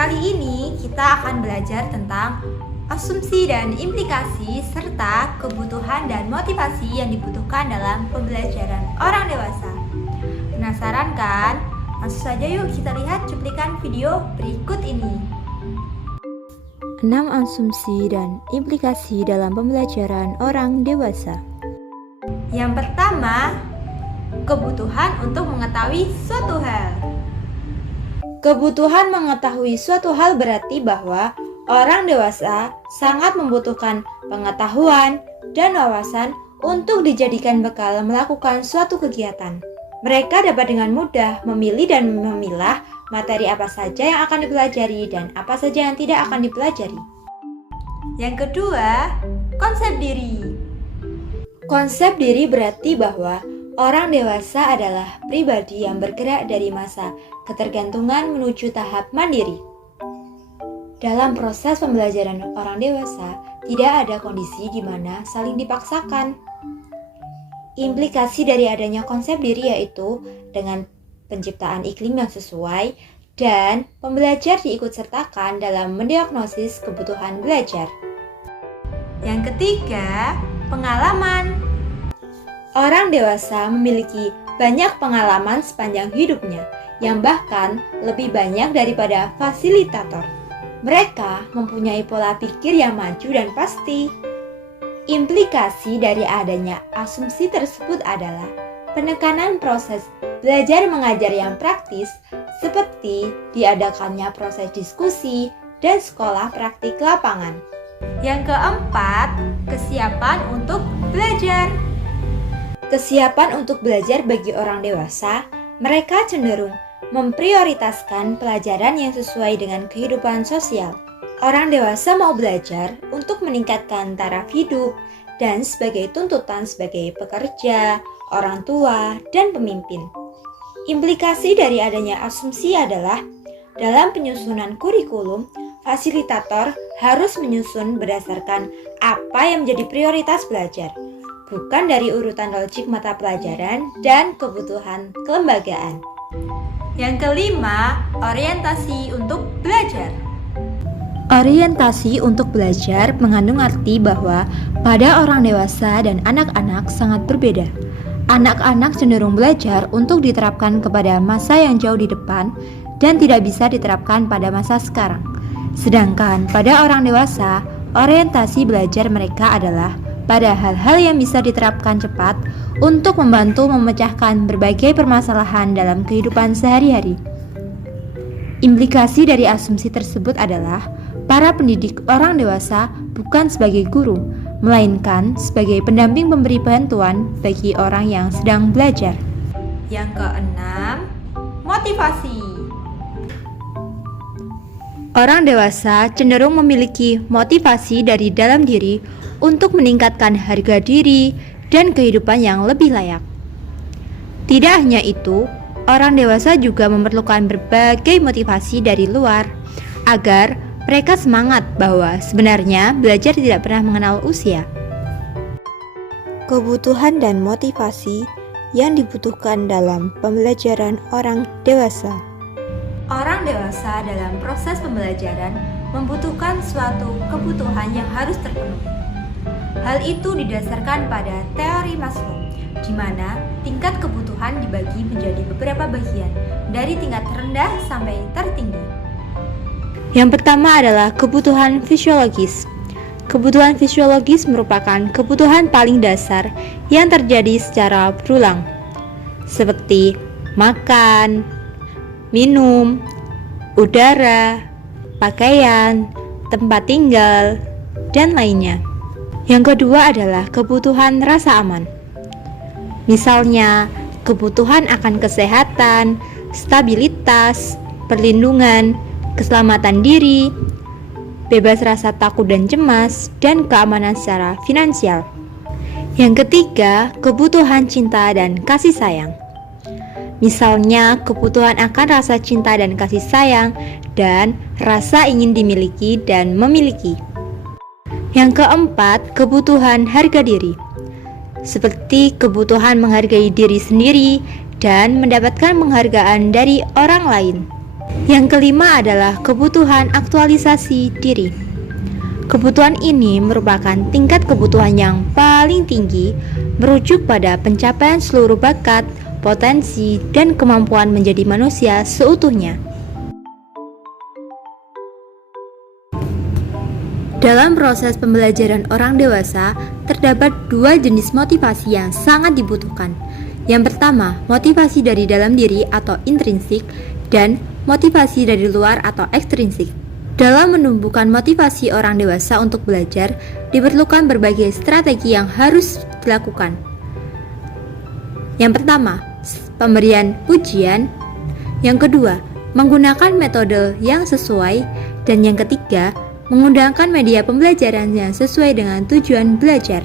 Kali ini kita akan belajar tentang asumsi dan implikasi serta kebutuhan dan motivasi yang dibutuhkan dalam pembelajaran orang dewasa. Penasaran kan? Langsung saja yuk kita lihat cuplikan video berikut ini. 6 asumsi dan implikasi dalam pembelajaran orang dewasa. Yang pertama, kebutuhan untuk mengetahui suatu hal. Kebutuhan mengetahui suatu hal berarti bahwa orang dewasa sangat membutuhkan pengetahuan dan wawasan untuk dijadikan bekal melakukan suatu kegiatan. Mereka dapat dengan mudah memilih dan memilah materi apa saja yang akan dipelajari dan apa saja yang tidak akan dipelajari. Yang kedua, konsep diri. Konsep diri berarti bahwa orang dewasa adalah pribadi yang bergerak dari masa ketergantungan menuju tahap mandiri. Dalam proses pembelajaran orang dewasa, tidak ada kondisi di mana saling dipaksakan. Implikasi dari adanya konsep diri yaitu dengan penciptaan iklim yang sesuai dan pembelajar diikutsertakan dalam mendiagnosis kebutuhan belajar. Yang ketiga, pengalaman. Orang dewasa memiliki banyak pengalaman sepanjang hidupnya, yang bahkan lebih banyak daripada fasilitator. Mereka mempunyai pola pikir yang maju dan pasti. Implikasi dari adanya asumsi tersebut adalah penekanan proses belajar mengajar yang praktis, seperti diadakannya proses diskusi dan sekolah praktik lapangan. Yang keempat, kesiapan untuk belajar. Kesiapan untuk belajar bagi orang dewasa, mereka cenderung memprioritaskan pelajaran yang sesuai dengan kehidupan sosial. Orang dewasa mau belajar untuk meningkatkan taraf hidup dan sebagai tuntutan sebagai pekerja, orang tua, dan pemimpin. Implikasi dari adanya asumsi adalah dalam penyusunan kurikulum, fasilitator harus menyusun berdasarkan apa yang menjadi prioritas belajar, bukan dari urutan logik mata pelajaran dan kebutuhan kelembagaan. Yang kelima, orientasi untuk belajar. Orientasi untuk belajar mengandung arti bahwa pada orang dewasa dan anak-anak sangat berbeda. Anak-anak cenderung belajar untuk diterapkan kepada masa yang jauh di depan dan tidak bisa diterapkan pada masa sekarang. Sedangkan pada orang dewasa, orientasi belajar mereka adalah pada hal-hal yang bisa diterapkan cepat untuk membantu memecahkan berbagai permasalahan dalam kehidupan sehari-hari. Implikasi dari asumsi tersebut adalah para pendidik orang dewasa bukan sebagai guru, melainkan sebagai pendamping pemberi bantuan bagi orang yang sedang belajar. Yang keenam, motivasi. Orang dewasa cenderung memiliki motivasi dari dalam diri untuk meningkatkan harga diri dan kehidupan yang lebih layak. Tidak hanya itu, orang dewasa juga memerlukan berbagai motivasi dari luar agar mereka semangat bahwa sebenarnya belajar tidak pernah mengenal usia. Kebutuhan dan motivasi yang dibutuhkan dalam pembelajaran orang dewasa. Orang dewasa dalam proses pembelajaran membutuhkan suatu kebutuhan yang harus terpenuhi. Hal itu didasarkan pada teori Maslow, di mana tingkat kebutuhan dibagi menjadi beberapa bagian, dari tingkat rendah sampai tertinggi. Yang pertama adalah kebutuhan fisiologis. Kebutuhan fisiologis merupakan kebutuhan paling dasar yang terjadi secara berulang, seperti makan, minum, udara, pakaian, tempat tinggal, dan lainnya. Yang kedua adalah kebutuhan rasa aman. Misalnya, kebutuhan akan kesehatan, stabilitas, perlindungan, keselamatan diri, bebas rasa takut dan cemas, dan keamanan secara finansial. Yang ketiga, kebutuhan cinta dan kasih sayang. Misalnya, kebutuhan akan rasa cinta dan kasih sayang, dan rasa ingin dimiliki dan memiliki. Yang keempat, kebutuhan harga diri. Seperti kebutuhan menghargai diri sendiri dan mendapatkan penghargaan dari orang lain. Yang kelima adalah kebutuhan aktualisasi diri. Kebutuhan ini merupakan tingkat kebutuhan yang paling tinggi, merujuk pada pencapaian seluruh bakat, potensi, dan kemampuan menjadi manusia seutuhnya. Dalam proses pembelajaran orang dewasa, terdapat dua jenis motivasi yang sangat dibutuhkan. Yang pertama, motivasi dari dalam diri atau intrinsik, dan motivasi dari luar atau ekstrinsik. Dalam menumbuhkan motivasi orang dewasa untuk belajar, diperlukan berbagai strategi yang harus dilakukan. Yang pertama, pemberian pujian. Yang kedua, menggunakan metode yang sesuai. Dan yang ketiga, menggunakan media pembelajaran yang sesuai dengan tujuan belajar.